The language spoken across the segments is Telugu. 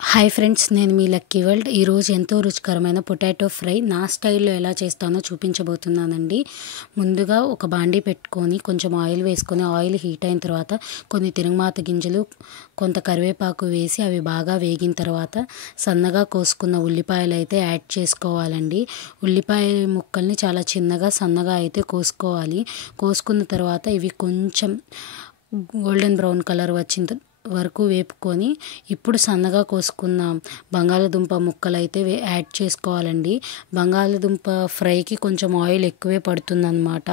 హాయ్ ఫ్రెండ్స్, నేను మీ లక్కీ వరల్డ్. ఈరోజు ఎంతో రుచికరమైన పొటాటో ఫ్రై నా స్టైల్లో ఎలా చేస్తానో చూపించబోతున్నానండి. ముందుగా ఒక బాండీ పెట్టుకొని కొంచెం ఆయిల్ వేసుకొని ఆయిల్ హీట్ అయిన తర్వాత కొన్ని తిరుగుమాత గింజలు, కొంత కరివేపాకు వేసి అవి బాగా వేగిన తర్వాత సన్నగా కోసుకున్న ఉల్లిపాయలు అయితే యాడ్ చేసుకోవాలండి. ఉల్లిపాయ ముక్కల్ని చాలా చిన్నగా సన్నగా అయితే కోసుకోవాలి. కోసుకున్న తర్వాత ఇవి కొంచెం గోల్డెన్ బ్రౌన్ కలర్ వచ్చిన వరకు వేపుకొని ఇప్పుడు సన్నగా కోసుకున్న బంగాళదుంప ముక్కలు అయితే యాడ్ చేసుకోవాలండి. బంగాళదుంప ఫ్రైకి కొంచెం ఆయిల్ ఎక్కువే పడుతుందన్నమాట.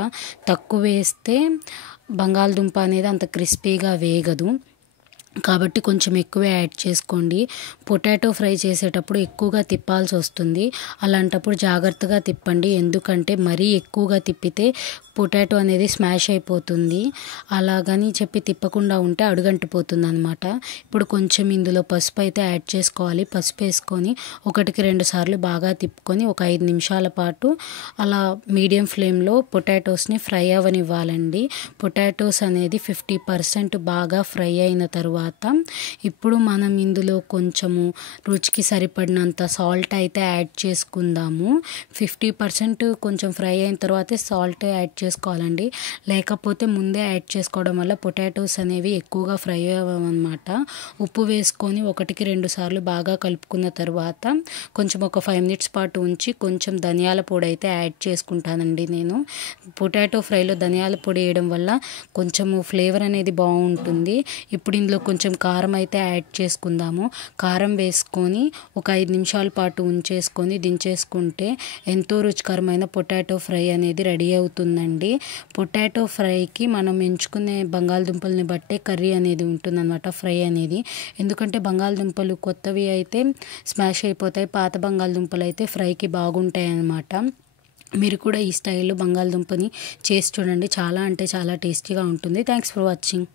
తక్కువ వేస్తే బంగాళదుంప అనేది అంత క్రిస్పీగా వేగదు, కాబట్టి కొంచెం ఎక్కువే యాడ్ చేసుకోండి. పొటాటో ఫ్రై చేసేటప్పుడు ఎక్కువగా తిప్పాల్సి వస్తుంది. అలాంటప్పుడు జాగ్రత్తగా తిప్పండి, ఎందుకంటే మరీ ఎక్కువగా తిప్పితే పొటాటో అనేది స్మాష్ అయిపోతుంది. అలాగని చెప్పి తిప్పకుండా ఉంటే అడుగంటిపోతుంది అనమాట. ఇప్పుడు కొంచెం ఇందులో పసుపు అయితే యాడ్ చేసుకోవాలి. పసుపు వేసుకొని 1-2 సార్లు బాగా తిప్పుకొని ఒక 5 నిమిషాల పాటు అలా మీడియం ఫ్లేమ్లో పొటాటోస్ని ఫ్రై అవ్వనివ్వాలండి. పొటాటోస్ అనేది 50% బాగా ఫ్రై అయిన తర్వాత ఇప్పుడు మనం ఇందులో కొంచెము రుచికి సరిపడినంత సాల్ట్ అయితే యాడ్ చేసుకుందాము. 50% కొంచెం ఫ్రై అయిన తర్వాతే సాల్ట్ యాడ్ చేసుకోవాలండి, లేకపోతే ముందే యాడ్ చేసుకోవడం వల్ల పొటాటోస్ అనేవి ఎక్కువగా ఫ్రై అవ్వమన్నమాట. ఉప్పు వేసుకొని 1-2 సార్లు బాగా కలుపుకున్న తర్వాత కొంచెం ఒక 5 మినిట్స్ పాటు ఉంచి కొంచెం ధనియాల పొడి అయితే యాడ్ చేసుకుంటానండి. నేను పొటాటో ఫ్రైలో ధనియాల పొడి వేయడం వల్ల కొంచెము ఫ్లేవర్ అనేది బాగుంటుంది. ఇప్పుడు ఇందులో కొంచెం కారం అయితే యాడ్ చేసుకుందాము. కారం వేసుకొని ఒక 5 నిమిషాల పాటు ఉంచేసుకొని దించేసుకుంటే ఎంతో రుచికరమైన పొటాటో ఫ్రై అనేది రెడీ అవుతుందండి. పొటాటో ఫ్రైకి మనం ఎంచుకునే బంగాళదుంపల్ని బట్టే కర్రీ అనేది ఉంటుందన్నమాట, ఫ్రై అనేది. ఎందుకంటే బంగాళదుంపలు కొత్తవి అయితే స్మాష్ అయిపోతాయి, పాత బంగాళదుంపలు అయితే ఫ్రైకి బాగుంటాయి అన్నమాట. మీరు కూడా ఈ స్టైల్లో బంగాళదుంపని చేసి చూడండి, చాలా అంటే చాలా టేస్టీగా ఉంటుంది. Thanks for watching.